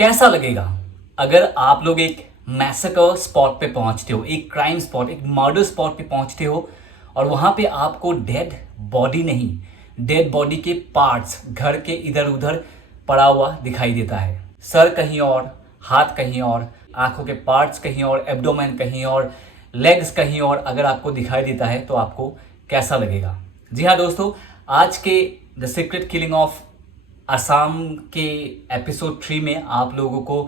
कैसा लगेगा अगर आप लोग एक मैसेकर स्पॉट पे पहुंचते हो, एक क्राइम स्पॉट, एक मर्डर स्पॉट पे पहुंचते हो और वहां पे आपको डेड बॉडी नहीं, डेड बॉडी के पार्ट्स घर के इधर उधर पड़ा हुआ दिखाई देता है। सर कहीं और, हाथ कहीं और, आंखों के पार्ट्स कहीं और, एब्डोमेन कहीं और, लेग्स कहीं और अगर आपको दिखाई देता है तो आपको कैसा लगेगा। जी हाँ दोस्तों, आज के the secret killing of Assam के एपिसोड 3 में आप लोगों को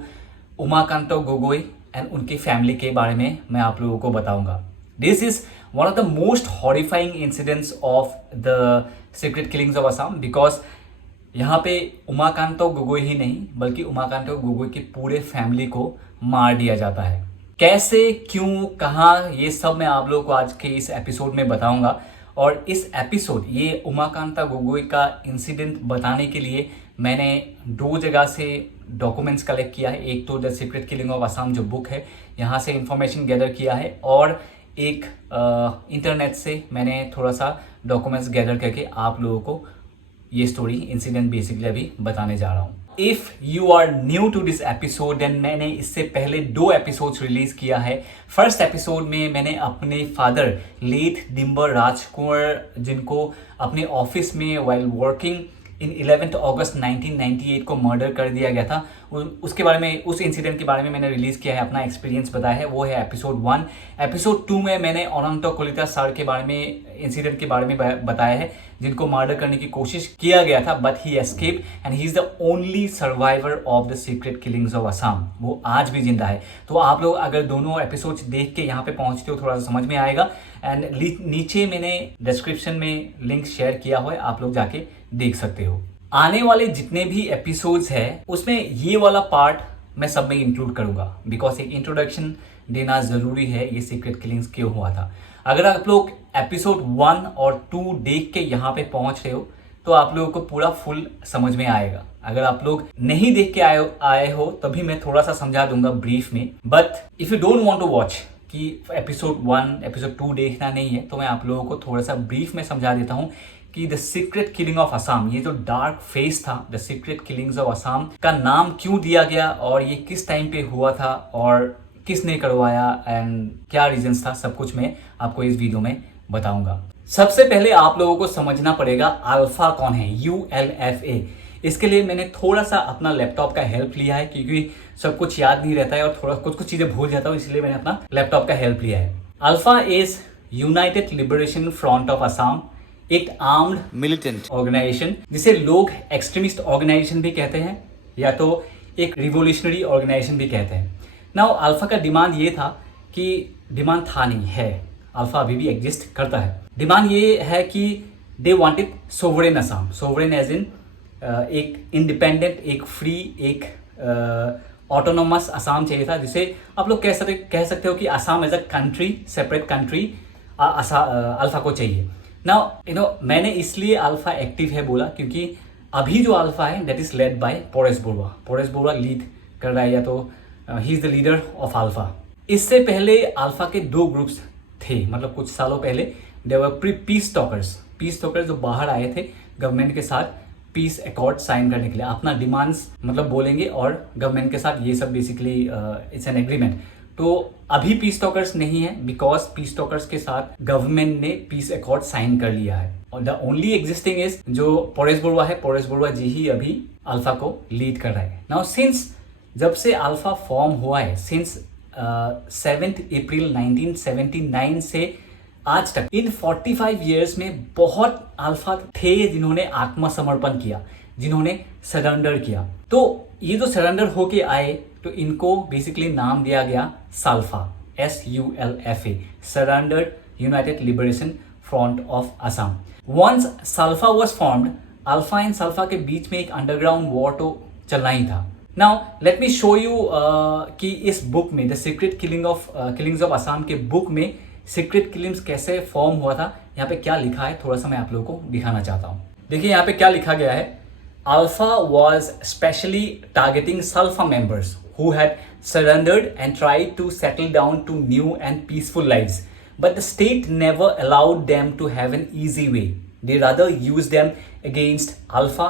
उमाकांत गोगोई एंड उनकी फैमिली के बारे में मैं आप लोगों को बताऊंगा। This is one of the most horrifying incidents of the secret killings of Assam, because यहाँ पे उमाकांत गोगोई ही नहीं बल्कि उमाकांत गोगोई की पूरे फैमिली को मार दिया जाता है। कैसे, क्यों, कहाँ, ये सब मैं आप लोगों को आज के इस एपिसोड में बताऊंगा। और इस एपिसोड, ये उमाकांता गोगोई का इंसिडेंट बताने के लिए मैंने 2 जगह से डॉक्यूमेंट्स कलेक्ट किया है। एक तो the secret killing of Assam जो बुक है, यहाँ से इंफॉर्मेशन गैदर किया है, और एक इंटरनेट से मैंने थोड़ा सा डॉक्यूमेंट्स गैदर करके आप लोगों को ये स्टोरी, इंसिडेंट बेसिकली अभी बताने जा रहा हूँ। If you are new to this episode, then मैंने इससे पहले 2 एपिसोड्स रिलीज किया है। फर्स्ट एपिसोड में मैंने अपने फादर लेट डिम्बर राजकुंवर, जिनको अपने ऑफिस में वाइल वर्किंग इन 11 अगस्त 1998 को मर्डर कर दिया गया था, उसके बारे में, उस इंसिडेंट के बारे में मैंने रिलीज किया है, अपना एक्सपीरियंस बताया है। वो है एपिसोड 1। एपिसोड 2 में मैंने अनंत कलिता सर के बारे में, इंसिडेंट के बारे में बताया है, जिनको मर्डर करने की कोशिश किया गया था but he escape and he is the only survivor of the secret killings of Assam. वो आज भी जिंदा है। तो आप लोग अगर दोनों एपिसोड्स देख के यहाँ पे पहुंचते हो, थोड़ा सा समझ में आएगा। एंड नीचे मैंने डिस्क्रिप्शन में लिंक शेयर किया हुआ है, आप लोग जाके देख सकते हो। आने वाले जितने भी एपिसोड्स हैं उसमें ये वाला पार्ट मैं सब में इंक्लूड करूंगा, बिकॉज एक इंट्रोडक्शन देना जरूरी है, ये सीक्रेट किलिंग्स क्यों हुआ था। अगर आप लोग एपिसोड 1 और 2 देख के यहाँ पे पहुंच रहे हो तो आप लोगों को पूरा फुल समझ में आएगा। अगर आप लोग नहीं देख के आए हो तभी मैं थोड़ा सा समझा दूंगा ब्रीफ में। But if you don't want to watch कि एपिसोड 1 एपिसोड 2 देखना नहीं है, तो मैं आप लोगों को थोड़ा सा ब्रीफ में समझा देता हूँ कि the secret killing of Assam, ये जो डार्क फेस था the secret killings of Assam का नाम क्यों दिया गया और ये किस टाइम पे हुआ था और किसने करवाया एंड क्या रीजंस था, सब कुछ मैं आपको इस वीडियो में बताऊंगा। सबसे पहले आप लोगों को समझना पड़ेगा अल्फा कौन है, ULFA। इसके लिए मैंने थोड़ा सा अपना लैपटॉप का हेल्प लिया है, क्योंकि सब कुछ याद नहीं रहता है और थोड़ा कुछ चीजें भूल जाता हूँ, इसलिए मैंने अपना लैपटॉप का हेल्प लिया है। Alpha is United liberation front of Assam, एक आर्म्ड मिलिटेंट ऑर्गेनाइजेशन, जिसे लोग एक्सट्रीमिस्ट ऑर्गेनाइजेशन भी कहते हैं या तो एक रिवोल्यूशनरी ऑर्गेनाइजेशन भी कहते हैं। नाउ अल्फा का डिमांड ये था कि, डिमांड था नहीं है, अल्फा अभी भी एग्जिस्ट करता है। डिमांड ये है कि they wanted sovereign Assam, sovereign as in एक इंडिपेंडेंट, एक फ्री, एक ऑटोनोमस असम चाहिए था, जिसे आप लोग कह सकते हो कि Assam as a country, separate country ULFA को चाहिए। नाउ मैंने इसलिए अल्फा एक्टिव है बोला क्योंकि अभी जो अल्फा है that is led by Paresh Barua. Paresh Barua lead कर रहा है, या तो he is the leader of alpha. इससे पहले अल्फा के 2 ग्रुप्स थे, मतलब कुछ सालों पहले दे वर पीस टॉकर्स, जो बाहर आए थे गवर्नमेंट के साथ पीस अकॉर्ड साइन करने के लिए, अपना डिमांड्स मतलब बोलेंगे और गवर्नमेंट के साथ ये सब बेसिकली इट्स एन एग्रीमेंट। तो अभी पीस टॉकर्स नहीं है, बिकॉज पीस टॉकर्स के साथ गवर्नमेंट ने पीस अकॉर्ड साइन कर लिया है और द ओनली एग्जिस्टिंग इज जो परेश बरुआ है, परेश बरुआ जी ही अभी अल्फा को लीड कर रहा है। नाउ सिंस जब से अल्फा फॉर्म हुआ है, सिंस 7 अप्रैल 1979 से आज तक, इन 45 ईयर्स में बहुत अल्फा थे जिन्होंने आत्मसमर्पण किया, जिन्होंने सरेंडर किया। तो ये जो सरेंडर होके आए तो इनको बेसिकली नाम दिया गया SULFA, SULFA, surrendered united liberation front of Assam. Once SULFA was formed, ULFA and SULFA के बीच में एक अंडरग्राउंड वॉर तो चलना ही था। Now let me show you कि इस बुक में the secret killings of Assam के बुक में सीक्रेट किलिंग्स कैसे फॉर्म हुआ था, यहाँ पे क्या लिखा है, थोड़ा सा मैं आप लोगों को दिखाना चाहता हूँ। देखिए यहाँ पे क्या लिखा गया है। Alpha was specially targeting Sulfa members who had surrendered and tried to settle down to new and peaceful lives. But the state never allowed them to have an easy way. They rather used them against Alpha,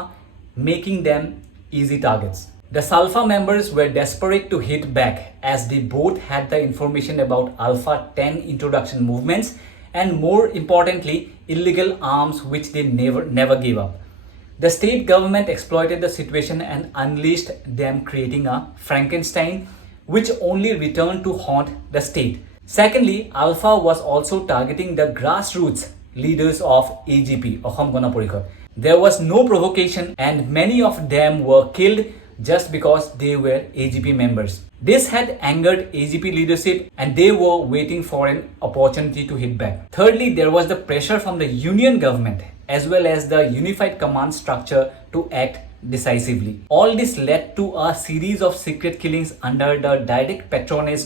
making them easy targets. The Salfa members were desperate to hit back as they both had the information about Alpha 10 introduction movements and, more importantly, illegal arms which they never gave up. The state government exploited the situation and unleashed them, creating a Frankenstein which only returned to haunt the state. Secondly, Alpha was also targeting the grassroots leaders of AGP, Ahom Gana Porishod. There was no provocation and many of them were killed just because they were AGP members. This had angered AGP leadership and they were waiting for an opportunity to hit back. Thirdly, there was the pressure from the union government as well as the unified command structure to act decisively. All this led to a series of secret killings under the direct patronage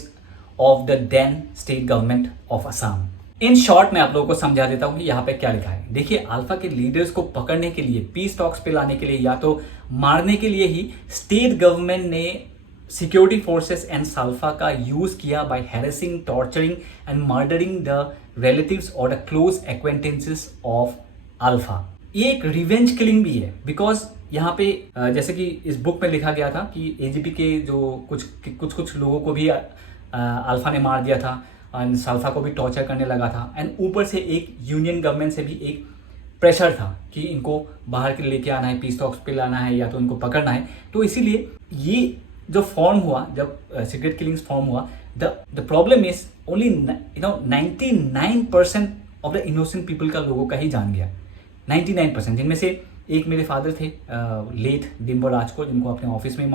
of the then state government of Assam. In short मैं आप लोगों को समझा देता हूँ कि यहाँ पे क्या लिखा है. देखिए, अल्फा के लीडर्स को पकड़ने के लिए, पीस टॉक्स पे लाने के लिए या तो मारने के लिए ही स्टेट गवर्नमेंट ने सिक्योरिटी फोर्सेस एंड साल्फा का यूज किया by harassing, torturing and murdering the relatives और the close acquaintances of ULFA. ये एक रिवेंज किलिंग भी है बिकॉज यहाँ पे जैसे कि इस बुक में लिखा गया था कि एजीपी के जो कुछ लोगों को भी अल्फा ने मार दिया था एंड साल्फा को भी टॉर्चर करने लगा था एंड ऊपर से एक यूनियन गवर्नमेंट से भी एक प्रेशर था कि इनको बाहर के लेके आना है, पीस टॉक्स पे लाना है या तो इनको पकड़ना है. तो इसीलिए ये जो फॉर्म हुआ, जब सीक्रेट किलिंग्स फॉर्म हुआ, the problem is only 99% of the innocent people का लोगों का ही जान गया. 99%, जिनमें से एक मेरे फादर थे लेट डिम्बो राज को, जिनको अपने ऑफिस में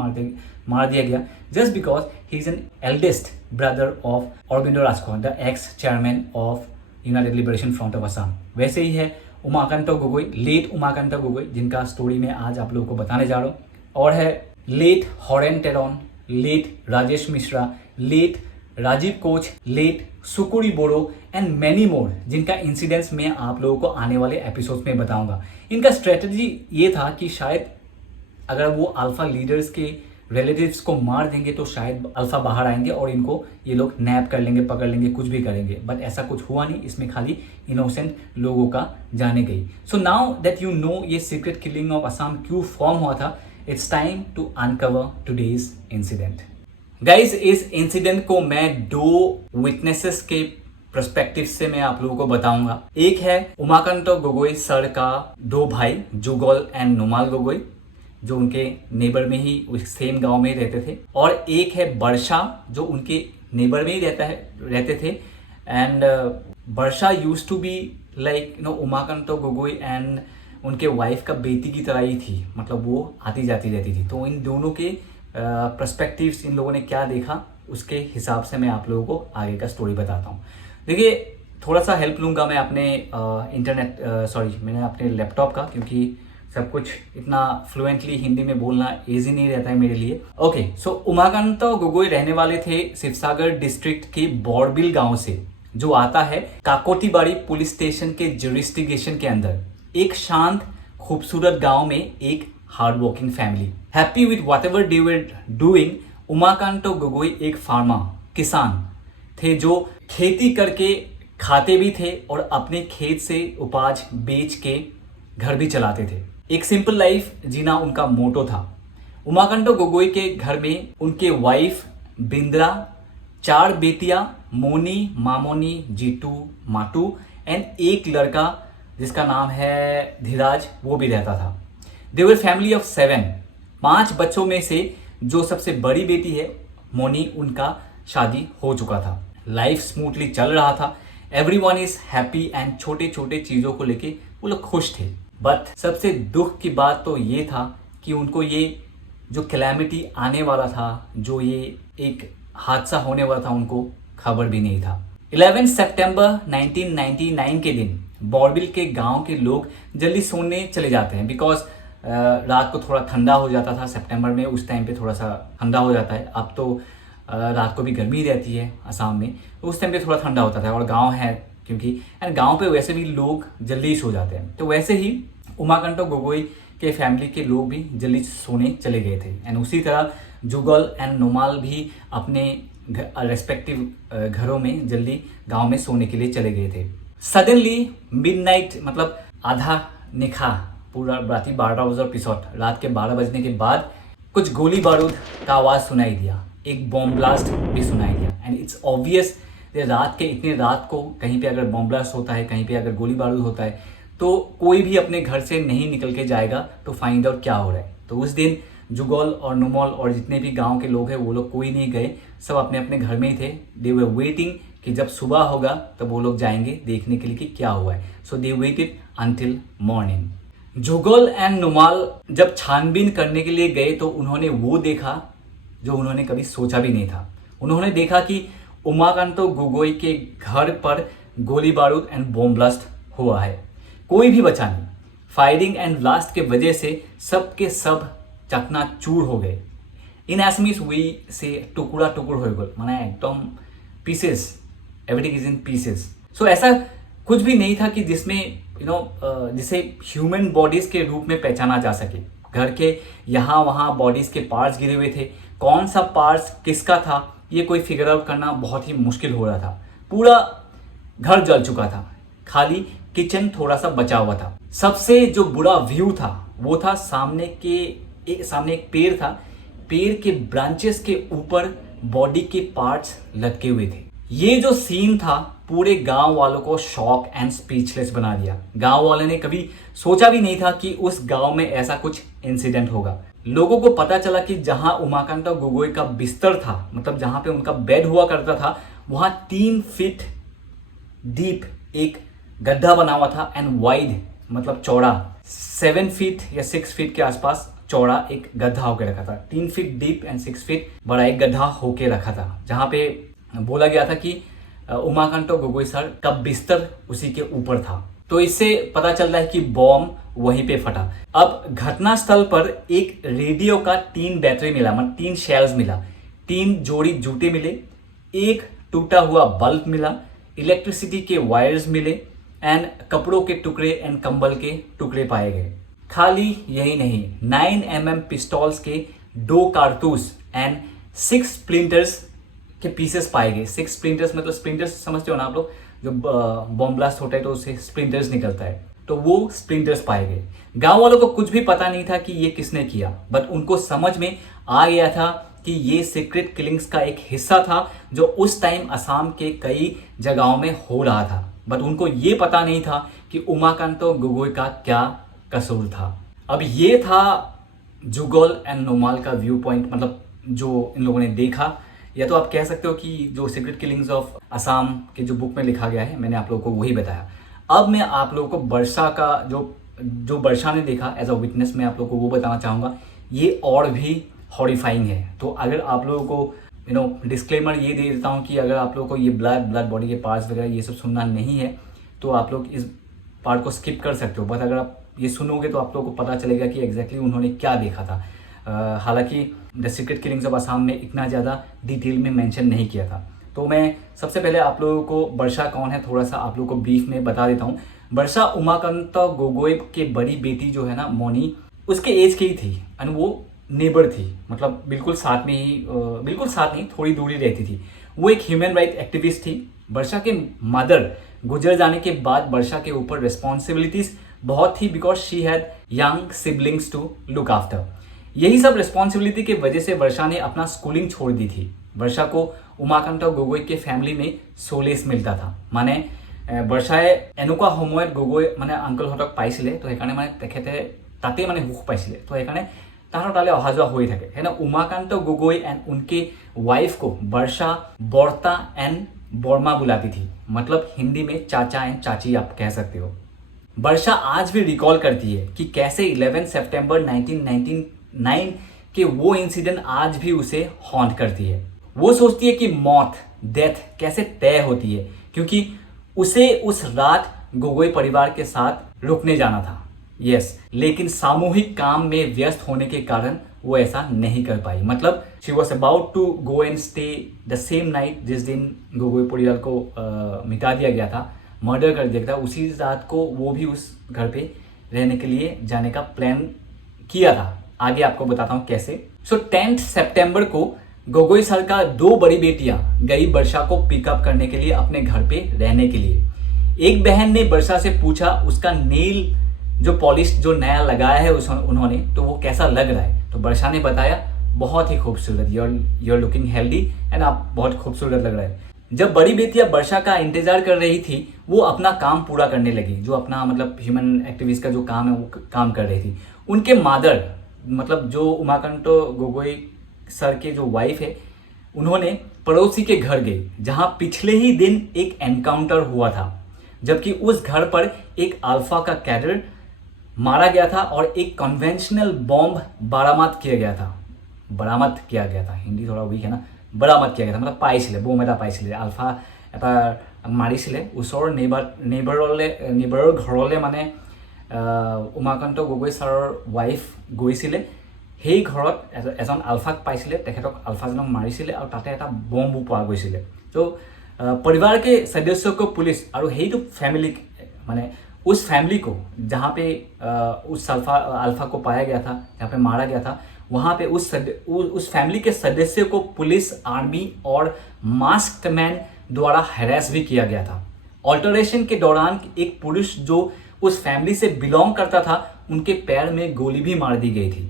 मार दिया गया just because he is an eldest brother of Arabinda Rajkhowa, the ex chairman of united liberation front of Assam. वैसे ही है उमाकांत गोगोई, लेट उमाकांत गोगोई, जिनका स्टोरी मैं आज आप लोगों को बताने जा रहा हूँ. और है late Horen Teron, late Rajesh Mishra, late Rajiv Koch, late Sukuri Boro and many more, जिनका इंसिडेंट्स मैं आप लोगों को आने वाले एपिसोड्स में बताऊंगा. इनका स्ट्रेटजी ये था कि शायद अगर वो अल्फा लीडर्स के रिलेटिव्स को मार देंगे तो शायद अल्फा बाहर आएंगे और इनको ये लोग नैप कर लेंगे, पकड़ लेंगे, कुछ भी करेंगे. बट ऐसा कुछ हुआ नहीं, इसमें खाली इनोसेंट लोगों का जाने गई. So now that you know ये सीक्रेट किलिंग ऑफ असम क्यों फॉर्म हुआ था, it's time to uncover today's incident. Guys, इस इंसिडेंट को मैं दो विटनेसेस के पर्सपेक्टिव से मैं आप लोगों को बताऊंगा. एक है उमाकांत गोगोई सर का दो भाई, जुगल एंड नुमाल गोगोई, जो उनके नेबर में ही सेम गांव में ही रहते थे. और एक है वर्षा, जो उनके नेबर में ही रहते थे. And Varsha used to be like Umakant Gogoi and उनके वाइफ का बेटी की तरह ही थी, मतलब वो आती जाती रहती थी. तो इन दोनों के पर्सपेक्टिव्स, इन लोगों ने क्या देखा, उसके हिसाब से मैं आप लोगों को आगे का स्टोरी बताता हूँ. देखिए, थोड़ा सा हेल्प लूँगा मैं अपने मैंने अपने लैपटॉप का, क्योंकि सब कुछ इतना फ्लुएंटली हिंदी में बोलना ईजी नहीं रहता है मेरे लिए. ओके, सो उमाकांत गोगोई रहने वाले थे शिवसागर डिस्ट्रिक्ट के बोरबिल गांव से, जो आता है काकोतीबाड़ी पुलिस स्टेशन के जुरिस्डिक्शन के अंदर. एक शांत खूबसूरत गांव में एक hard working family, happy with whatever they were doing. Umakant Gogoi एक फार्मर, किसान थे जो खेती करके खाते भी थे और अपने खेत से उपज बेच के घर भी चलाते थे. एक सिंपल लाइफ जीना उनका मोटो था. उमाकांत गोगोई के घर में उनके वाइफ बिंद्रा, 4 बेटियां मोनी, मामोनी, जीतू, माटू एंड एक लड़का जिसका नाम है धीराज, वो भी रहता था. दे वर फैमिली ऑफ 7. 5 बच्चों में से जो सबसे बड़ी बेटी है मोनी, उनका शादी हो चुका था. लाइफ स्मूथली चल रहा था. एवरीवन इज हैप्पी एंड छोटे छोटे चीज़ों को लेके वो लोग खुश थे. बट सबसे दुख की बात तो ये था कि उनको ये जो कैलेमिटी आने वाला था, जो ये एक हादसा होने वाला था, उनको खबर भी नहीं था. 11 सितंबर 1999 के दिन बोरबिल के गांव के लोग जल्दी सोने चले जाते हैं बिकॉज रात को थोड़ा ठंडा हो जाता था. सितंबर में उस टाइम पे थोड़ा सा ठंडा हो जाता है. अब तो रात को भी गर्मी रहती है असम में, तो उस टाइम पे थोड़ा ठंडा होता था और गांव है क्योंकि, एंड गांव पे वैसे भी लोग जल्दी सो जाते हैं. तो वैसे ही उमाकांत गोगोई के फैमिली के लोग भी जल्दी सोने चले गए थे. एंड उसी तरह जुगल एंड नुमाल भी अपने रेस्पेक्टिव घरों में जल्दी गांव में सोने के लिए चले गए थे. सडनली मिडनाइट, मतलब आधा निखा, पूरा रात 12 बजे पिछोट, रात के 12 बजने के बाद कुछ गोली बारूद का आवाज़ सुनाई दिया, एक बॉम्ब ब्लास्ट भी सुनाई दिया। एंड इट्स ऑब्वियस रात के इतने रात को कहीं पे अगर बॉम्ब ब्लास्ट होता है, कहीं पे अगर गोली बारूद होता है, तो कोई भी अपने घर से नहीं निकल के जाएगा तो फाइंड आउट क्या हो रहा है। तो उस दिन जुगल और नुमल और जितने भी गांव के लोग हैं वो लोग कोई नहीं गए, सब अपने अपने घर में ही थे। दे वर वेटिंग कि जब सुबह होगा तब वो लोग जाएंगे देखने के लिए कि क्या हुआ है। So they waited until morning. Jugal and Numal जब छानबीन करने के लिए गए तो उन्होंने वो देखा जो उन्होंने कभी सोचा भी नहीं था। उन्होंने देखा कि उमाकांतो गोगोई के घर पर गोली बारूद एंड बॉम्ब ब्लास्ट हुआ है, कोई भी बचा नहीं। फायरिंग एंड ब्लास्ट के वजह से सब के सब चकनाचूर हो गए। इन एसमीस वी से टुकड़ा टुकड़ हो गए, माना एकदम pieces, everything is in pieces. So ऐसा कुछ भी नहीं था कि जिसमें जिसे ह्यूमन बॉडीज के रूप में पहचाना जा सके। घर के यहाँ वहाँ बॉडीज के पार्ट्स गिरे हुए थे, कौन सा पार्ट्स किसका था ये कोई फिगर आउट करना बहुत ही मुश्किल हो रहा था। पूरा घर जल चुका था, खाली किचन थोड़ा सा बचा हुआ था। सबसे जो बुरा व्यू था वो था सामने एक पेड़ था, पेड़ के ब्रांचेस के ऊपर बॉडी के पार्ट्स लटके हुए थे। ये जो सीन था पूरे गांव वालों को शॉक एंड स्पीचलेस बना दिया। गांव वालों ने कभी सोचा भी नहीं था कि उस गांव में ऐसा कुछ इंसिडेंट होगा। लोगों को पता चला कि जहां उमाकांतो गोगोई का बिस्तर था, मतलब जहां पे उनका बेड हुआ करता था, वहां 3 फीट डीप एक गड्ढा बना हुआ था एंड वाइड मतलब चौड़ा 7 फीट या 6 फीट के आसपास चौड़ा एक गड्ढा होके रखा था। 3 फीट डीप एंड 6 फीट बड़ा एक गड्ढा होके रखा था, जहां पे बोला गया था कि उमाकांतो गोगोई सर का बिस्तर उसी के ऊपर था। तो इससे पता चल रहा है कि बॉम्ब वहीं पे फटा। अब घटनास्थल पर एक रेडियो का 3 बैटरी मिला, मतलब 3 शेल्स मिला, 3 जोड़ी जूते मिले, एक टूटा हुआ बल्ब मिला, इलेक्ट्रिसिटी के वायर्स मिले एंड कपड़ों के टुकड़े एंड कंबल के टुकड़े पाए गए। खाली यही नहीं, 9mm पिस्टॉल्स के 2 कारतूस एंड 6 स्प्लिंटर्स के पीसेस पाए गए। 6 स्प्लिंटर्स मतलब स्प्लिंटर्स समझते हो ना आप लोग, जो बॉम्ब ब्लास्ट होता है तो उससे स्प्लिंटर्स निकलता है, तो वो स्प्लिंटर्स पाए गए। गांव वालों को कुछ भी पता नहीं था कि ये किसने किया, बट उनको समझ में आ गया था कि ये सीक्रेट किलिंग्स का एक हिस्सा था जो उस टाइम असम के कई जगहों में हो रहा था। बट उनको ये पता नहीं था कि उमाकांतो गोगोई का क्या कसूर था। अब ये था जुगल एंड नुमाल का व्यू पॉइंट, मतलब जो इन लोगों ने देखा, या तो आप कह सकते हो कि जो सीक्रेट किलिंग्स ऑफ असम के जो बुक में लिखा गया है, मैंने आप लोगों को वही बताया। अब मैं आप लोगों को वर्षा का जो वर्षा ने देखा एज अ विटनेस, मैं आप लोगों को वो बताना चाहूँगा। ये और भी हॉरिफाइंग है। तो अगर आप लोगों को डिस्क्लेमर ये दे देता हूँ कि अगर आप लोगों को ये ब्लड बॉडी के पार्ट्स वगैरह ये सब सुनना नहीं है तो आप लोग इस पार्ट को स्किप कर सकते हो। बट अगर आप ये सुनोगे तो आप लोगों को पता चलेगा कि एग्जैक्टली उन्होंने क्या देखा था। हालांकि the secret killings of Assam में इतना ज़्यादा डिटेल में मेंशन नहीं किया था। तो मैं सबसे पहले आप लोगों को वर्षा कौन है थोड़ा सा आप लोगों को ब्रीफ में बता देता हूँ। वर्षा उमाकांतो गोगोई के बड़ी बेटी जो है ना मोनी, उसके एज की ही थी एंड वो नेबर थी, मतलब बिल्कुल साथ में ही, बिल्कुल साथ नहीं थोड़ी दूरी रहती थी। वो एक ह्यूमन राइट एक्टिविस्ट थी। वर्षा के मदर गुजर जाने के बाद वर्षा के ऊपर रिस्पॉन्सिबिलिटीज बहुत थी, because she had young siblings to look after. यही सब रिस्पॉन्सिबिलिटी की वजह से वर्षा ने अपना स्कूलिंग छोड़ दी थी। वर्षा को उमाकांतो गोगोई के फैमिली में सोलेस मिलता था, माने वर्षाए एनुका সময়ত गोगोई माने आंकलहतक पाइছিলে, तो সেইকাৰণে মানে তেখেতে তাতে মানে সুখ পাইছিলে, তো সেইকাৰণে তাহাঁতৰ তালে অহা যোৱা হৈ থাকে। है ना। उमाकांतो गोगोई एंड उनके वाइफ को वर्षा बर्ता एंड बर्मा बुलाती थी, मतलब हिंदी में चाचा एंड चाची आप कह सकते हो। वर्षा आज भी रिकॉल करती है कि कैसे 11 सितंबर 1999 के वो इंसिडेंट आज भी उसे हॉन्ट करती है। वो सोचती है कि मौत, डेथ कैसे तय होती है, क्योंकि उसे उस रात गोगोई परिवार के साथ रुकने जाना था। यस, लेकिन सामूहिक काम में व्यस्त होने के कारण वो ऐसा नहीं कर पाई। मतलब she was about to go and stay the same night जिस दिन गोगोई परिवार को मिटा दिया गया था, मर्डर कर दिया था, उसी रात को वो भी उस घर पे रहने के लिए जाने का प्लान किया था। आगे आपको बताता हूँ कैसे। सो 10 सितंबर को गोगोई सर का 2 बड़ी बेटियां गई वर्षा को पिकअप करने के लिए अपने घर पे रहने के लिए। एक बहन ने वर्षा से पूछा उसका नेल जो पॉलिश जो नया लगाया है उन्होंने, तो वो कैसा लग रहा है। तो वर्षा ने बताया बहुत ही खूबसूरत, यूर लुकिंग हेल्दी एंड आप बहुत खूबसूरत लग रहा है। जब बड़ी बेटियां वर्षा का इंतजार कर रही थी, वो अपना काम पूरा करने लगी, जो अपना मतलब ह्यूमन एक्टिविस्ट का जो काम है वो काम कर रही थी। उनके मादर मतलब जो उमाकांत गोगोई सर के जो वाइफ है, उन्होंने पड़ोसी के घर गई जहां पिछले ही दिन एक एनकाउंटर हुआ था, जबकि उस घर पर एक अल्फा का कैडर मारा गया था और एक कन्वेंशनल बॉम्ब बरामद किया गया था। हिंदी थोड़ा वीक है ना। बरामद किया गया था मतलब পাইছিলে, বোম এটা পাইছিলে, আলফা এটা মাৰিছিলে। ওচৰৰ নেইবাৰৰ ঘৰলৈ মানে উমাকান্ত গগৈ ছাৰৰ ৱাইফ গৈছিলে। সেই ঘৰত এজন আলফাক পাইছিলে, তেখেতক আলফাজনক মাৰিছিলে আৰু তাতে এটা বম্বো পোৱা গৈছিলে। তো परिवार के सदस्यों को पुलिस और यही तो फैमिली माने उस फैमिली को जहाँ पे उस अल्फा को पाया गया था, जहाँ पे मारा गया था, वहाँ पे उस फैमिली के सदस्य को पुलिस, आर्मी और मास्क्ड मैन द्वारा हैरेस भी किया गया था। ऑल्टरेशन के दौरान एक पुरुष जो उस फैमिली से बिलोंग करता था, उनके पैर में गोली भी मार दी गई थी।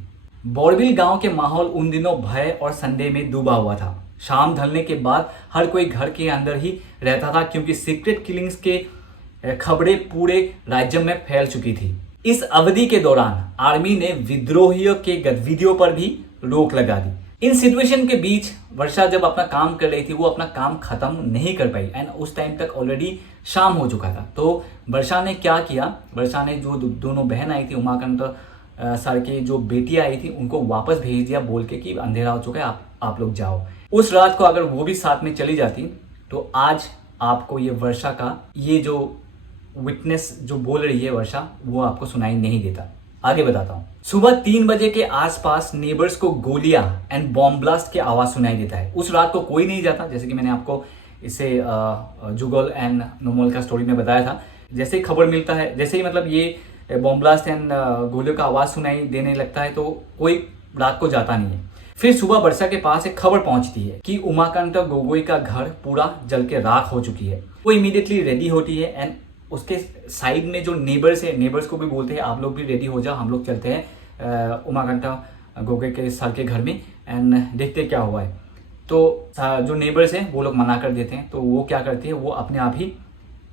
बोरबिल गांव के माहौल उन दिनों भय और संदेह में डूबा हुआ था। शाम ढलने के बाद हर कोई घर के अंदर ही रहता था, क्योंकि सीक्रेट किलिंग्स के खबरें पूरे राज्य में फैल चुकी थी। इस अवधि के दौरान आर्मी ने विद्रोहियों के गतिविधियों पर भी रोक लगा दी। इन सिचुएशन के बीच वर्षा जब अपना काम कर रही थी, वो अपना काम खत्म नहीं कर पाई एंड उस टाइम तक ऑलरेडी शाम हो चुका था। तो वर्षा ने क्या किया, वर्षा ने जो दोनों बहन आई थी, उमाकांत सर की जो बेटी आई थी, उनको वापस भेज दिया बोल के कि अंधेरा हो चुका है, आप लोग जाओ। उस रात को अगर वो भी साथ में चली जाती तो आज आपको ये वर्षा का ये जो विटनेस जो बोल रही है वर्षा, वो आपको सुनाई नहीं देता। आगे बताता हूँ। सुबह 3 बजे के आसपास नेबर्स को गोलियां एंड बॉम्ब ब्लास्ट की आवाज सुनाई देता है। उस रात को कोई नहीं जाता, जैसे कि मैंने आपको इसे जुगल एंड नोमल का स्टोरी में बताया था। जैसे ही खबर मिलता है, जैसे ही मतलब ये बॉम्ब ब्लास्ट एंड गोलियों का आवाज सुनाई देने लगता है, तो कोई रात को जाता नहीं है। फिर सुबह वर्षा के पास एक खबर पहुंचती है कि उमाकांत गोगोई का घर पूरा जल के राख हो चुकी है। वो इमीडिएटली रेडी होती है एंड उसके साइड में जो नेबर्स है, नेबर्स को भी बोलते हैं आप लोग भी रेडी हो जाओ, हम लोग चलते हैं उमाकांत गोगोई के सर के घर में एंड देखते क्या हुआ है। तो जो नेबर्स हैं वो लोग मना कर देते हैं। तो वो क्या करती है, वो अपने आप ही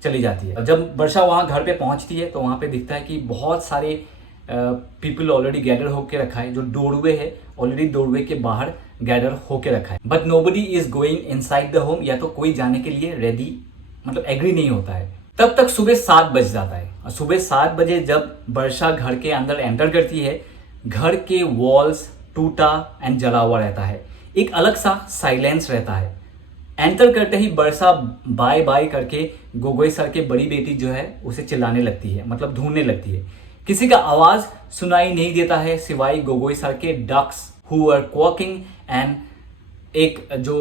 चली जाती है। जब वर्षा वहाँ घर पे पहुँचती है तो वहाँ पे दिखता है कि बहुत सारे पीपल ऑलरेडी गैदर होके रखा है। जो डोरवे है ऑलरेडी डोरवे के बाहर गैदर होके रखा है, but nobody is going inside the home, या तो कोई जाने के लिए रेडी मतलब एग्री नहीं होता है। तब तक सुबह 7 बज जाता है और सुबह 7 बजे जब वर्षा घर के अंदर एंटर करती है, घर के वॉल्स टूटा एंड जला हुआ रहता है, एक अलग सा साइलेंस रहता है। एंटर करते ही वर्षा बाय बाय करके गोगोई सर के बड़ी बेटी जो है उसे चिल्लाने लगती है, मतलब ढूंढने लगती है। किसी का आवाज सुनाई नहीं देता है सिवाय गोगोई सर के डक्स हु आर क्वॉकिंग एंड एक जो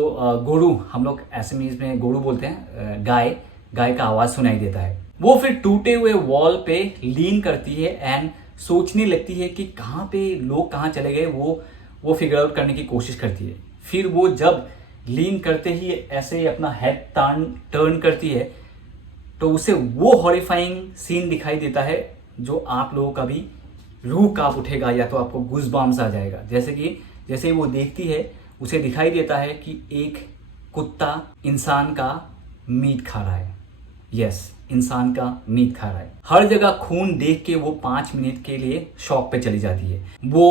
गोरू, हम लोग असमीज में गोरू बोलते हैं, गाय का आवाज सुनाई देता है। वो फिर टूटे हुए वॉल पे लीन करती है एंड सोचने लगती है कि कहाँ पे लोग कहाँ चले गए, वो फिगर आउट करने की कोशिश करती है। फिर वो जब लीन करते ही ऐसे ही अपना हेड टर्न करती है तो उसे वो हॉरिफाइंग सीन दिखाई देता है जो आप लोगों का भी रूह कांप उठेगा या तो आपको गूज़बम्स आ जाएगा। जैसे ही वो देखती है, उसे दिखाई देता है कि एक कुत्ता इंसान का मीट खा रहा है। यस, इंसान का मीट खा रहा है। हर जगह खून देख के वो 5 मिनट के लिए शॉक पे चली जाती है। वो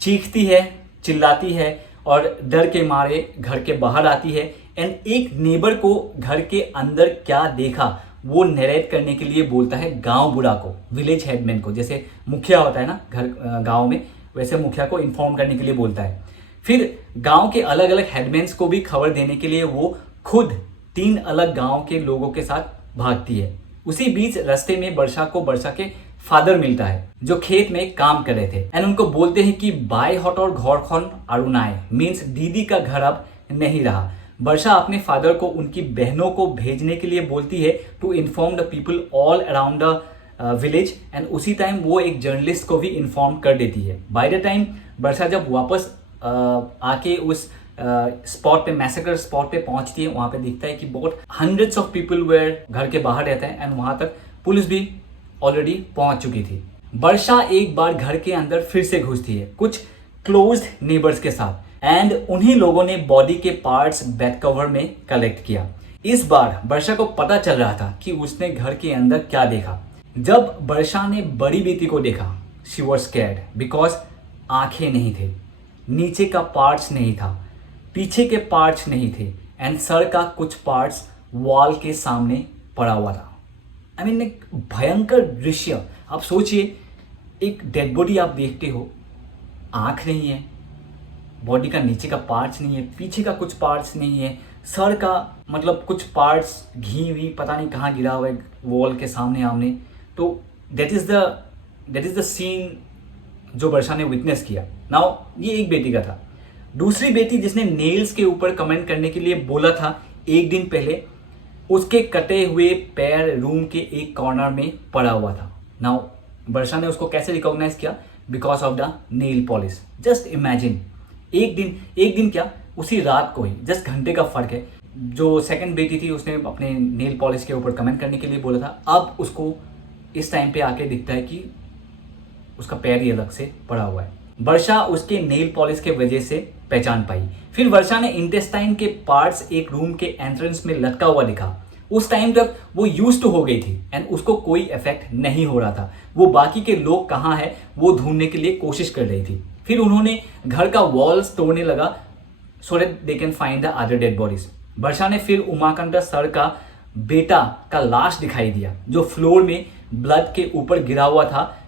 चीखती है, चिल्लाती है और डर के मारे घर के बाहर आती है एंड एक नेबर को घर के अंदर क्या देखा वो नरेट करने के लिए बोलता है गांव बुढ़ा को, विलेज हेडमैन को। जैसे मुखिया होता है ना घर गांव में, वैसे मुखिया को इन्फॉर्म करने के लिए बोलता है। फिर गांव के अलग अलग हेडमैन्स को भी खबर देने के लिए वो खुद 3 अलग गांव के लोगों के साथ भागती है। उसी बीच रास्ते में वर्षा को वर्षा के फादर मिलता है जो खेत में काम कर रहे थे एंड उनको बोलते हैं कि बाय हॉट और घरखन अरुणाए मीन्स दीदी का घर अब नहीं रहा। वर्षा अपने फादर को उनकी बहनों को भेजने के लिए बोलती है to inform the people all around the village and उसी टाइम वो एक जर्नलिस्ट को भी इन्फॉर्म कर देती है। बाय द टाइम वर्षा जब वापस आके उस स्पॉट पे, मैसेकर स्पॉट पे पहुंचती है, वहां पे दिखता है कि बहुत हंड्रेड्स ऑफ पीपल वेयर घर के बाहर रहते हैं एंड वहां तक पुलिस भी ऑलरेडी पहुंच चुकी थी। वर्षा एक बार घर के अंदर फिर से घुसती है कुछ क्लोज्ड नेबर्स के साथ एंड उन्हीं लोगों ने बॉडी के पार्ट्स बेड कवर में कलेक्ट किया। इस बार वर्षा को पता चल रहा था कि उसने घर के अंदर क्या देखा। जब वर्षा ने बड़ी बेटी को देखा शी वॉज स्कैर्ड बिकॉज आंखें नहीं थे, नीचे का पार्ट्स नहीं था, पीछे के पार्ट्स नहीं थे एंड सर का कुछ पार्ट्स वॉल के सामने पड़ा हुआ था। आई मीन एक भयंकर दृश्य। आप सोचिए, एक डेड बॉडी आप देखते हो, आंख नहीं है, बॉडी का नीचे का पार्ट्स नहीं है, पीछे का कुछ पार्ट्स नहीं है, सर का मतलब कुछ पार्ट्स घी वी पता नहीं कहाँ गिरा हुआ है वॉल के सामने आमने। तो दैट इज द सीन जो वर्षा ने विटनेस किया। नाउ ये एक बेटी का था। दूसरी बेटी जिसने नेल्स के ऊपर कमेंट करने के लिए बोला था एक दिन पहले, उसके कटे हुए पैर रूम के एक कॉर्नर में पड़ा हुआ था। नाउ वर्षा ने उसको कैसे रिकॉग्नाइज किया? Because of the nail polish. Just imagine, एक दिन क्या, उसी रात को ही, जस्ट घंटे का फर्क है। जो सेकंड बेटी थी उसने अपने नेल पॉलिश के ऊपर कमेंट करने के लिए बोला था, अब उसको इस टाइम पे आके दिखता है कि उसका पैर ही अलग से पड़ा हुआ है। वर्षा उसके नेल पॉलिश के वजह से पहचान पाई। फिर वर्षा ने इंटेस्टाइन के पार्ट्स एक रूम के एंट्रेंस में लटका हुआ दिखा। उस टाइम तक वो यूज टू हो गई थी एंड उसको कोई इफेक्ट नहीं हो रहा था। वो बाकी के लोग कहाँ हैं वो ढूंढने के लिए कोशिश कर रही थी। फिर उन्होंने घर का वॉल्स तोड़ने लगा so that they can find the other dead bodies. Varsha ने फिर उमाकांत सर का बेटा का लाश दिखाई दिया जो फ्लोर में ब्लड के ऊपर गिरा हुआ था,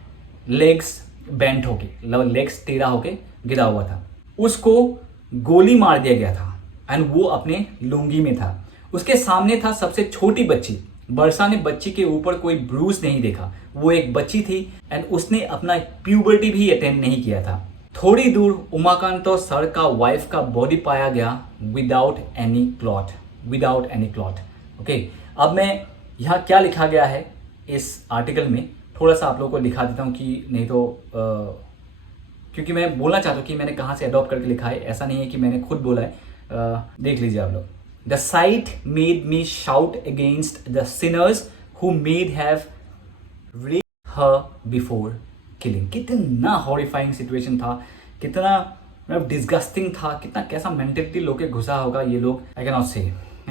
लेग्स बेंट होके, लेग्स टेढ़ा होके गिरा हुआ था। उसको गोली मार दिया गया था एंड वो अपने लुंगी में था। उसके सामने था सबसे छोटी बच्ची। वर्षा ने बच्ची के ऊपर कोई ब्रूस नहीं देखा, वो एक बच्ची थी एंड उसने अपना प्यूबर्टी भी अटेंड नहीं किया था। थोड़ी दूर उमाकांत सर का वाइफ का बॉडी पाया गया विदाउट एनी क्लॉट। ओके, अब मैं यहाँ क्या लिखा गया है इस आर्टिकल में थोड़ा सा आप लोगों को दिखा देता हूँ कि नहीं तो क्योंकि मैं बोलना चाहता हूँ कि मैंने कहाँ से अडॉप्ट करके लिखा है, ऐसा नहीं है कि मैंने खुद बोला है। देख लीजिए आप लोग। The site made me shout against the Sinners who made have raped her before killing. कितना हॉरिफाइंग सिचुएशन था, कितना मतलब डिस्गस्टिंग था, कितना कैसा मेंटेलिटी लोग के घुसा होगा ये लोग, आई कैन नॉट से।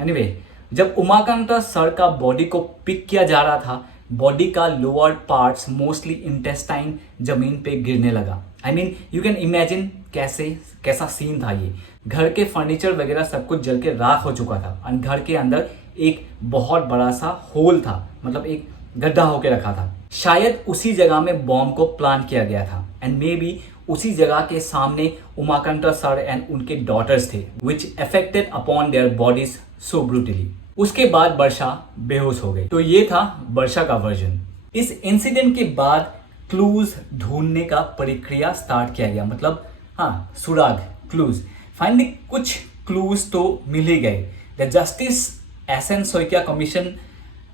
एनीवे, जब उमाकांत सर का बॉडी को पिक किया जा रहा था, बॉडी का लोअर पार्ट्स मोस्टली इंटेस्टाइन जमीन पे गिरने लगा। I mean you can imagine कैसा सीन था ये। घर के फर्नीचर वगैरह सब कुछ जल के राख हो चुका था और घर के अंदर एक बहुत बड़ा सा होल था, मतलब एक गड्ढा होके रखा था। शायद उसी जगह में बॉम्ब को प्लान किया गया था एंड मे बी उसी जगह के सामने उमाकांत सर एंड उनके डॉटर्स थे which affected upon their bodies so brutally. उसके बाद वर्षा बेहोश हो गई। तो ये था वर्षा का वर्जन। इस इंसिडेंट के बाद क्लूज ढूंढने का प्रक्रिया स्टार्ट किया गया, मतलब हाँ, सुराग, क्लूज। फाइनली कुछ क्लूज तो मिल ही गए। The justice S N Saikia commission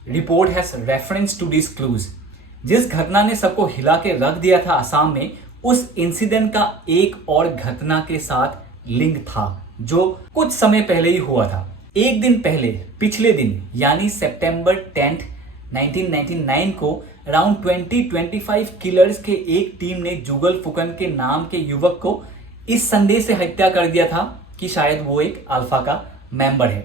report has reference to this clues. जिस घटना ने सबको हिला के रख दिया था असम में, उस इंसिडेंट का एक और घटना के साथ लिंक था जो कुछ समय पहले ही हुआ था। एक दिन पहले, पिछले दिन यानी सितंबर 10, 1999 को अराउंड 20-25 किलर्स के एक टीम ने जुगल फुकन के नाम के युवक को इस संदेह से हत्या कर दिया था कि शायद वो एक अल्फा का मेंबर है।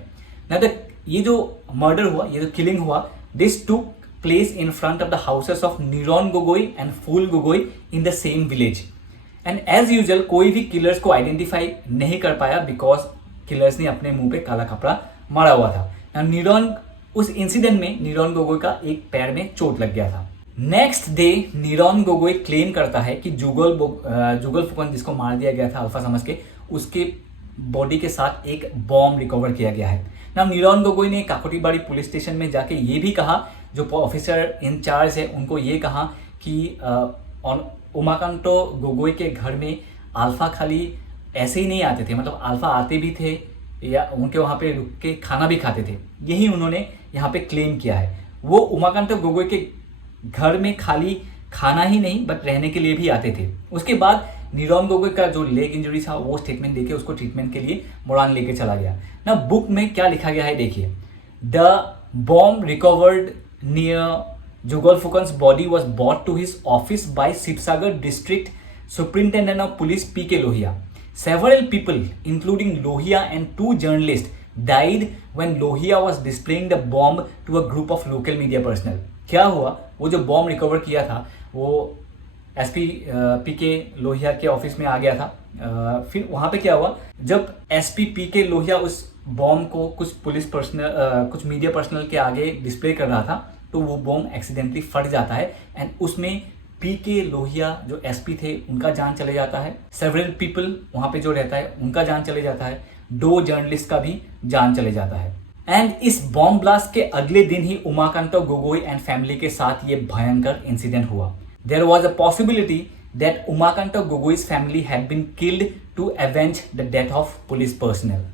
ना तो ये जो मर्डर हुआ, ये जो किलिंग हुआ, this took place in front of the houses of Niron Gogoi and Phul Gogoi in the same village. And as usual कोई भी किलर्स को आइडेंटिफाई नहीं कर पाया बिकॉज किलर्स ने अपने मुंह पे काला कपड़ा मारा हुआ था। नीरोन, उस इंसिडेंट में नीरोन गोगोई का एक पैर में चोट लग गया था। नेक्स्ट डे नीरोन गोगोई क्लेम करता है कि जुगल फुकन जिसको मार दिया गया था अल्फा समझ के, उसके बॉडी के साथ एक बॉम्ब रिकवर किया गया है ना। नीरोन गोगोई ने काकोटीबाड़ी पुलिस स्टेशन में जाके ये भी कहा, जो ऑफिसर इंचार्ज है उनको ये कहा कि उमाकांत गोगोई के घर में अल्फा खाली ऐसे ही नहीं आते थे, मतलब अल्फा आते भी थे या उनके वहाँ पे रुक के खाना भी खाते थे। यही उन्होंने यहाँ पे क्लेम किया है। वो उमाकांत गोगोई के घर में खाली खाना ही नहीं बट रहने के लिए भी आते थे। उसके बाद नीरोन गोगोई का जो लेग इंजरी था वो स्टेटमेंट देके उसको ट्रीटमेंट के लिए मोरान लेके चला गया ना। बुक में क्या लिखा गया है देखिए, the bomb recovered near Jugal Phukan's body was brought to his office by Sibsagar District Superintendent of Police P.K. Lohia. Several people, including Lohia and two journalists, died when Lohia was displaying the bomb to a group of local media personnel. क्या हुआ, वो जो bomb recover किया था वो SP पीके लोहिया के office में आ गया था। फिर वहाँ पे क्या हुआ, जब एसपी पीके लोहिया उस बॉम्ब को कुछ पुलिस पर्सनल कुछ मीडिया पर्सनल के आगे डिस्प्ले कर रहा था तो वो बॉम्ब एक्सीडेंटली फट जाता है एंड उसमें पीके लोहिया जो एसपी थे उनका जान चले जाता है। सेवरल पीपल वहाँ पे जो रहता है उनका जान चले जाता है। 2 जर्नलिस्ट का भी जान चले जाता है। एंड इस बॉम्ब ब्लास्ट के अगले दिन ही उमाकांत गोगोई एंड फैमिली के साथ ये भयंकर इंसिडेंट हुआ। There was a possibility that Umakant Gogoi's family had been killed to avenge the death of police personnel,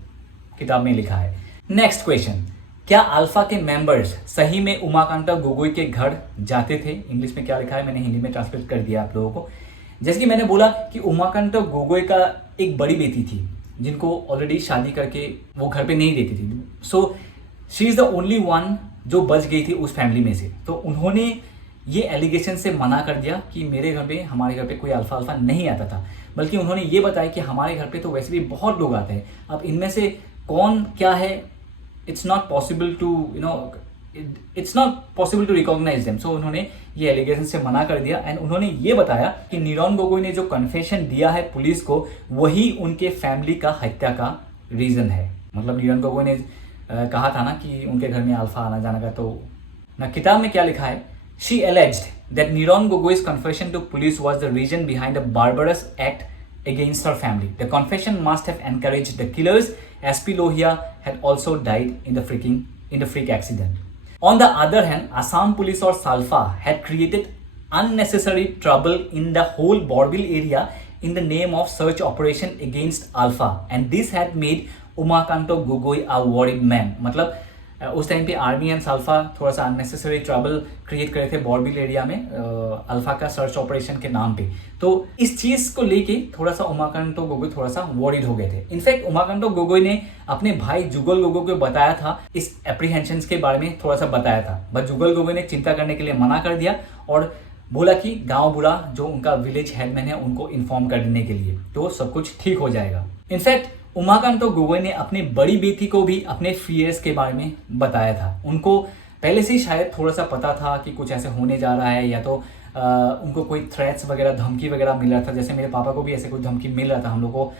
किताब में लिखा है। नेक्स्ट क्वेश्चन, क्या अल्फा के मेंबर्स सही में उमाकांत गोगोई के घर जाते थे? इंग्लिश में क्या लिखा है मैंने हिंदी में ट्रांसलेट कर दिया आप लोगों को। जैसे कि मैंने बोला कि उमाकांत गोगोई का एक बड़ी बेटी थी जिनको ऑलरेडी शादी करके वो घर पे नहीं रहती थी। So she is the only one जो बच गई थी उस फैमिली में से। तो उन्होंने ये एलिगेशन से मना कर दिया कि मेरे घर पे हमारे घर पे कोई अल्फा नहीं आता था, बल्कि उन्होंने ये बताया कि हमारे घर पे तो वैसे भी बहुत लोग आते हैं, अब इनमें से कौन क्या है it's not possible to it's not possible to recognise them. So उन्होंने ये एलिगेशन से मना कर दिया एंड उन्होंने ये बताया कि नीरॉन गोगोई ने जो कन्फेशन दिया है पुलिस को वही उनके फैमिली का हत्या का रीजन है। मतलब नीरॉन गोगोई ने कहा था ना कि उनके घर में अल्फा आना जाना का, तो ना किताब में क्या लिखा है, she alleged that Niron Gogoi's confession to police was the reason behind a barbarous act against her family. The confession must have encouraged the killers. SP Lohia had also died in the freak accident. On the other hand, Assam police or Salfa had created unnecessary trouble in the whole Borbil area in the name of search operation against Alpha, and this had made Umakanto Gogoi a worried man. मतलब उस time पे army and साल्फा थोड़ा सा unnecessary trouble create करे थे बॉर्बिल area में alpha का search operation के नाम पे। तो इस चीज को लेके थोड़ा सा उमाकांतो गोगोई थोड़ा सा वॉरिड हो गए थे। इनफैक्ट उमाकांतो गोगोई ने अपने भाई जुगल गोगोई को बताया था, इस एप्रीहेंशन के बारे में थोड़ा सा बताया था, बट जुगल गोगोई ने चिंता करने के लिए मना कर दिया और बोला कि गांव बुरा जो उनका विलेज हेडमैन है उनको इन्फॉर्म कर देने के लिए, तो सब कुछ ठीक हो जाएगा। इनफैक्ट उमाकांतो गोगोई ने अपनी बड़ी बेटी को भी अपने फियर्स के बारे में बताया था। उनको पहले से ही शायद थोड़ा सा पता था कि कुछ ऐसे होने जा रहा है, या तो उनको कोई थ्रेट्स वगैरह धमकी वगैरह मिल रहा था। जैसे मेरे पापा को भी ऐसे कोई धमकी मिल रहा था, हम लोग को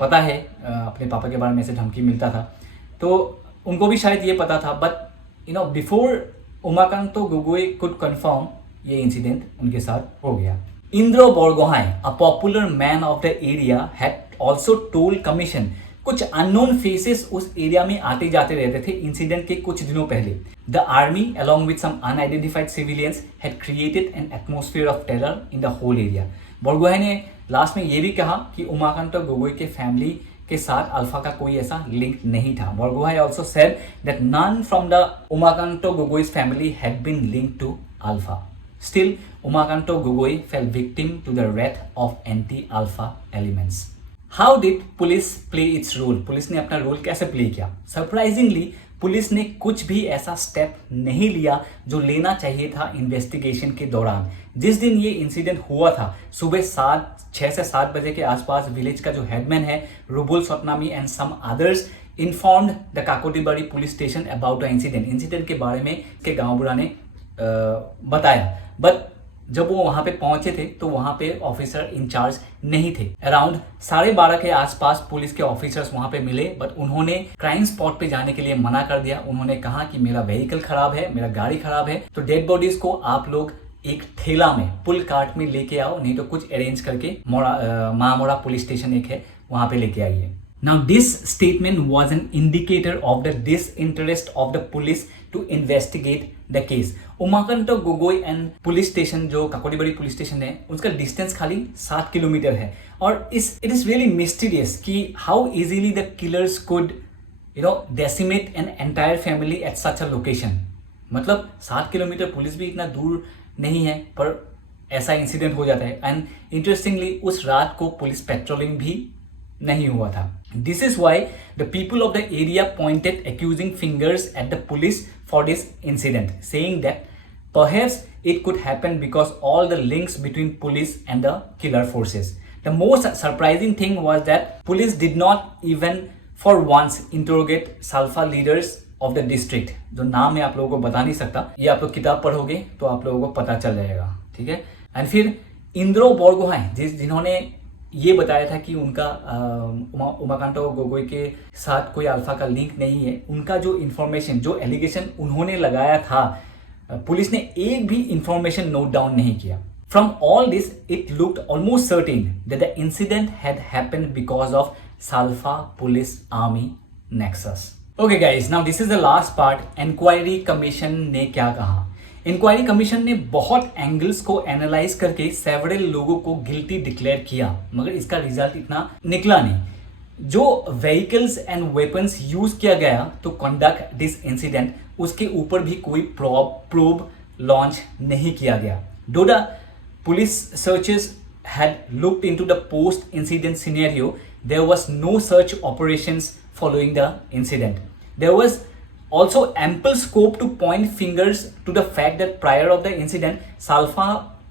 पता है अपने पापा के बारे में ऐसे धमकी मिलता था, तो उनको भी शायद ये पता था। But before Umakanto Gogoi could confirm, ये इंसिडेंट उनके साथ हो गया। Indro Borgohain, a popular man of the area, had also told commission कुछ अननोन फेसेस उस एरिया में आते जाते रहते थे इंसिडेंट के कुछ दिनों पहले। The army along with some unidentified civilians had created an atmosphere of terror in the whole area. Borgohain ने लास्ट में ये भी कहा कि उमाकांतो गोगोई के फैमिली के साथ अल्फा का कोई ऐसा लिंक नहीं था। Borgohain also said that none from the Umakanto Gogoi's family had been linked to ULFA. Still, Umakanto Gogoi fell victim to the wrath of anti-alpha elements. How did police play its role? Police ने अपना role कैसे play किया? Surprisingly, police ने कुछ भी ऐसा step नहीं लिया जो लेना चाहिए था इन्वेस्टिगेशन के दौरान। जिस दिन ये इंसिडेंट हुआ था सुबह 6 से 7 बजे के आसपास विलेज का जो हेडमैन है Rubul Satnami and some others informed the Kakotibari police station about the incident के बारे में के गाँव बुरा ने बताया। बट जब वो वहां पे पहुंचे थे तो वहां पे ऑफिसर इंचार्ज नहीं थे। अराउंड 12:30 के आसपास पुलिस के ऑफिसर्स वहां पे मिले, बट उन्होंने क्राइम स्पॉट पे जाने के लिए मना कर दिया। उन्होंने कहा कि मेरा व्हीकल खराब है, मेरा गाड़ी खराब है, तो डेड बॉडीज को आप लोग एक ठेला में पुल कार्ट में लेके आओ, नहीं तो कुछ अरेंज करके महामोड़ा पुलिस स्टेशन एक है वहां पे लेके आइए। Now this statement was an indicator of the disinterest of the police to investigate the case. Umakanto Gogoi and police station जो काकोटीबाड़ी पुलिस स्टेशन है उसका डिस्टेंस खाली 7 किलोमीटर है, और इट इज रियली मिस्टीरियस कि how easily the killers could decimate an entire family at such a location. मतलब 7 kilometre police भी इतना दूर नहीं है, पर ऐसा इंसिडेंट हो जाता है। एंड इंटरेस्टिंगली उस रात को पुलिस पेट्रोलिंग भी नहीं हुआ था। This is why the people of the area pointed accusing fingers at the police for this incident, saying that Perhaps it could happen because all the links between police and the killer forces. The most surprising thing was that police did not even for once interrogate Salfa leaders of the district. जो नाम मैं आप लोगों को बता नहीं सकता, ये आप लोग किताब पढ़ोगे तो आप लोगों को पता चल जाएगा, ठीक है। एंड फिर इंद्रो बोरगोहाई जिन्होंने ये बताया था कि उनका उमाकांतो गोगोई के साथ कोई अल्फा का लिंक नहीं है, उनका जो इंफॉर्मेशन, जो एलिगेशन उन्होंने लगाया था, पुलिस ने एक भी इंफॉर्मेशन नोट डाउन नहीं किया। From all this, it looked almost certain that the incident had happened because of Salfa Police Army Nexus. Okay guys, now this is the last part. Inquiry Commission ने क्या कहा? Inquiry commission ने बहुत angles को analyse करके several लोगों को guilty declare किया, मगर इसका रिजल्ट इतना निकला नहीं। जो व्हीकल्स एंड वेपन्स यूज किया गया टू कंडक्ट दिस इंसिडेंट, उसके ऊपर भी कोई प्रोब लॉन्च नहीं किया गया। डोडा police searches had looked into the post-incident scenario. There was no search operations following the incident. There was also ample scope to point fingers to the fact that prior of the incident, Salfa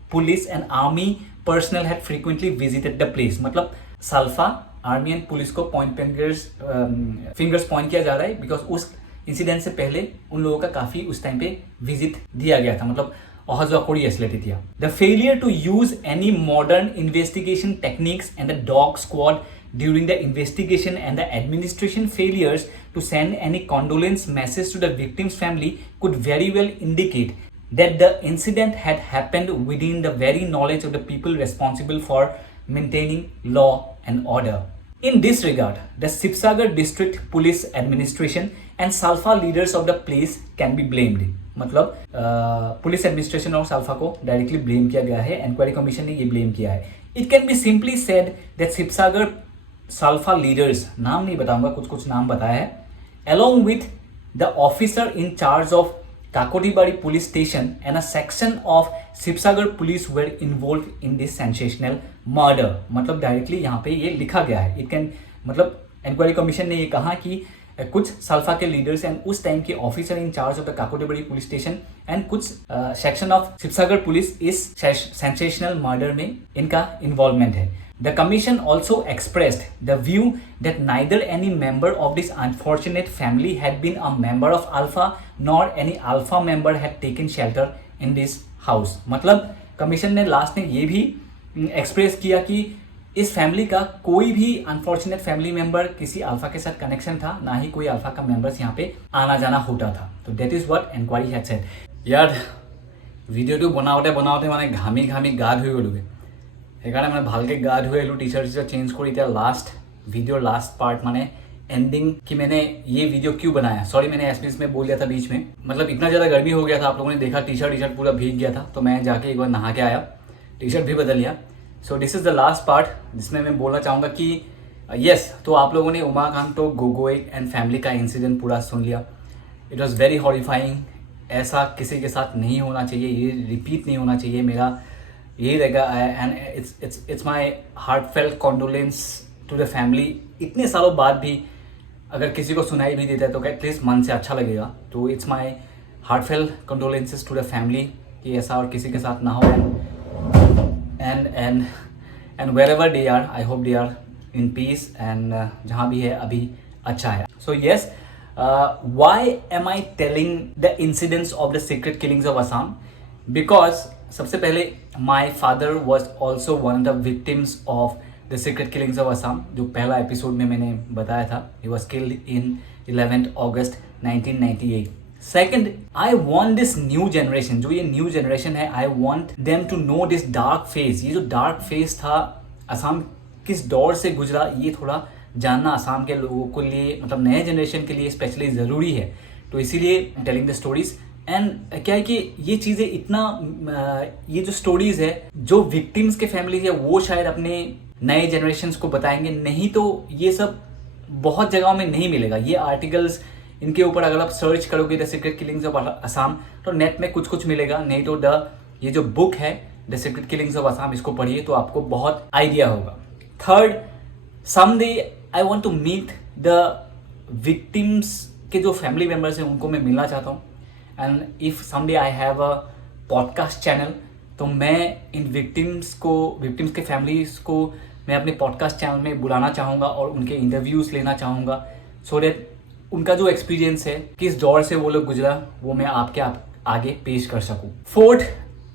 police and army personnel had frequently visited the place. मतलब Salfa army and police को point fingers point किया जा रहा है because उस incident से पहले उन लोगों का काफी उस टाइम पे विजिट दिया गया था, मतलब The failure to use any modern investigation techniques and the dog squad during the investigation and the administration failures to send any condolence message to the victim's family could very well indicate that the incident had happened within the very knowledge of the people responsible for maintaining law and order. In this regard, the Sibsagar District Police Administration and Salfa leaders of the place can be blamed. मतलब police administration और साल्फा को directly blame किया गया है, inquiry commission ने ये blame किया है। It can be simply said that Sibsagar SULFA leaders, नाम नहीं बताऊंगा, कुछ नाम बताया है, along with the officer in charge of Kakotibari police station and a section of Sibsagar police were involved in this sensational murder. मतलब डायरेक्टली यहाँ पे ये लिखा गया है। इट कैन मतलब इंक्वायरी कमीशन ने ये कहा कि कुछ साल्फा के लीडर्स एंड उस टाइम के officer in charge of the Kakotibari police station and कुछ सेक्शन ऑफ सिबसागर पुलिस इस सेंसेशनल मर्डर में इनका इन्वॉल्वमेंट है। The commission also expressed the view that neither any member of this unfortunate family had been a member of ULFA nor any alpha member had taken shelter in this house. मतलब commission ने last में ये भी express किया कि इस family का कोई भी अनफॉर्चुनेट फैमिली मेंबर किसी अल्फा के साथ कनेक्शन था, ना ही कोई अल्फा का मेंबर्स यहाँ पे आना जाना होता था। तो that is what enquiry had said. यार ভিডিঅ'টো বনাওঁতে মানে ঘামি গা ধুই গ'লোগৈ, সেইকাৰণে মানে ভালকৈ গা ধুই আহিলোঁ, টি চাৰ্ট चेंज কৰি এতিয়া वीडियो लास्ट पार्ट माने एंडिंग कि मैंने ये वीडियो क्यों बनाया। सॉरी मैंने एसपीएस में बोल दिया था बीच में, मतलब इतना ज़्यादा गर्मी हो गया था, आप लोगों ने देखा टी शर्ट पूरा भीग गया था, तो मैं जाके एक बार नहा के आया, टी शर्ट भी बदल लिया। So this is the last part जिसमें मैं बोलना चाहूँगा कि यस, तो आप लोगों ने उमाकांतो गोगोई एंड फैमिली का इंसिडेंट पूरा सुन लिया। इट वॉज़ वेरी हॉरिफाइंग, ऐसा किसी के साथ नहीं होना चाहिए, ये रिपीट नहीं होना चाहिए, मेरा यही रहेगा। And it's my heartfelt condolence to the family. इतने सालों बाद भी अगर किसी को सुनाई भी देता है तो एटलीस्ट मन से अच्छा लगेगा। तो it's my heartfelt condolences to the family कि ऐसा और किसी के साथ ना हो। And wherever they are, I hope they are in peace and जहाँ भी है अभी अच्छा है। So yes, why am I telling the incidents of the secret killings of Assam? Because सबसे पहले my father was also one of the victims of the secret killings of Assam, जो पहला एपिसोड में मैंने बताया था। He was killed in 11 August 1998। Second, I want this new generation, जो ये न्यू जनरेशन है, I want them to know this dark face. ये जो डार्क फेस था असम किस दौर से गुजरा, ये थोड़ा जानना असम के लोगों के लिए, मतलब नए जनरेशन के लिए स्पेशली ज़रूरी है। तो इसीलिए टेलिंग द स्टोरीज। एंड क्या है कि ये चीज़ें इतना ये जो स्टोरीज है, जो विक्टिम्स के फैमिली है वो शायद अपने नए जनरेशन को बताएंगे, नहीं तो ये सब बहुत जगहों में नहीं मिलेगा। ये आर्टिकल्स इनके ऊपर अगर आप सर्च करोगे the secret killings of Assam, तो नेट में कुछ मिलेगा, नहीं तो ये जो बुक है the secret killings of Assam, इसको पढ़िए तो आपको बहुत आइडिया होगा। Third, someday I want to meet the victims के जो फैमिली मेम्बर्स हैं, उनको मैं मिलना चाहता हूँ। And if someday I have a podcast channel. तो मैं इन विक्टिम्स के फैमिलीज़ को मैं अपने पॉडकास्ट चैनल में बुलाना चाहूँगा और उनके इंटरव्यूज़ लेना चाहूँगा, सो दैट उनका जो एक्सपीरियंस है, किस दौर से वो लोग गुजरा, वो मैं आपके आगे पेश कर सकूँ। Fourth,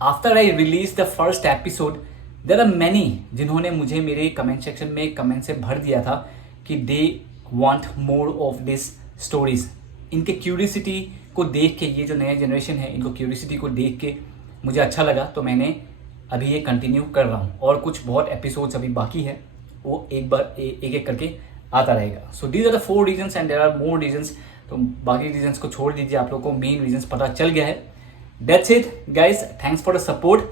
after I release the first episode, there are many जिन्होंने मुझे मेरे कमेंट सेक्शन में कमेंट से भर दिया था कि they want more of this stories. इनके क्यूरियसिटी को देख के, ये जो नया जनरेशन है, इनको क्यूरियसिटी को देख के मुझे अच्छा लगा, तो मैंने अभी ये कंटिन्यू कर रहा हूँ और कुछ बहुत एपिसोड्स अभी बाकी है, वो एक एक करके आता रहेगा। So these are the 4 reasons and there are more reasons. तो बाकी रीजन्स को छोड़ दीजिए, आप लोगों को मेन रीजन्स पता चल गया है। That's it guys, thanks for the support.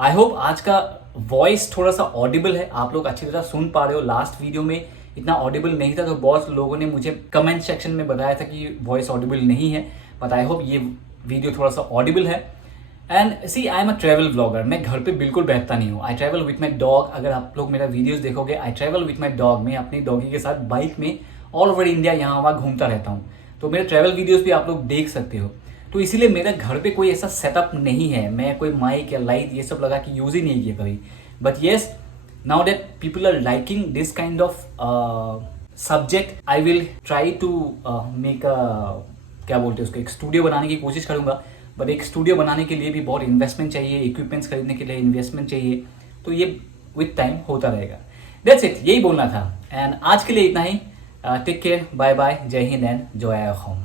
I hope आज का वॉइस थोड़ा सा ऑडिबल है, आप लोग अच्छी तरह सुन पा रहे हो। लास्ट वीडियो में इतना ऑडिबल नहीं था, तो बहुत लोगों ने मुझे कमेंट सेक्शन में बताया था कि वॉइस ऑडिबल नहीं है, बट आई होप ये वीडियो थोड़ा सा ऑडिबल है। And see, I am a travel blogger. मैं घर पे बिल्कुल बैठता नहीं हूँ। I travel with my dog. अगर आप लोग मेरा वीडियोस देखोगे, I travel with my dog. मैं अपनी डॉगी के साथ बाइक में ऑल ओवर इंडिया यहाँ वहाँ घूमता रहता हूँ। तो मेरे ट्रैवल वीडियोस भी आप लोग देख सकते हो। तो इसीलिए मेरे घर पे कोई ऐसा सेटअप नहीं है, मैं कोई माइक या लाइट ये सब लगा के यूज़ ही नहीं किया कभी। But yes, now that people are liking this kind of subject, I will try to make a, क्या बोलते हैं उसको, एक स्टूडियो बनाने की कोशिश करूँगा। बट एक स्टूडियो बनाने के लिए भी बहुत इन्वेस्टमेंट चाहिए, इक्विपमेंट्स खरीदने के लिए इन्वेस्टमेंट चाहिए, तो ये विथ टाइम होता रहेगा। दैट्स इट, यही बोलना था। एंड आज के लिए इतना ही। टेक केयर, बाय बाय, जय हिंद एंड जय होम।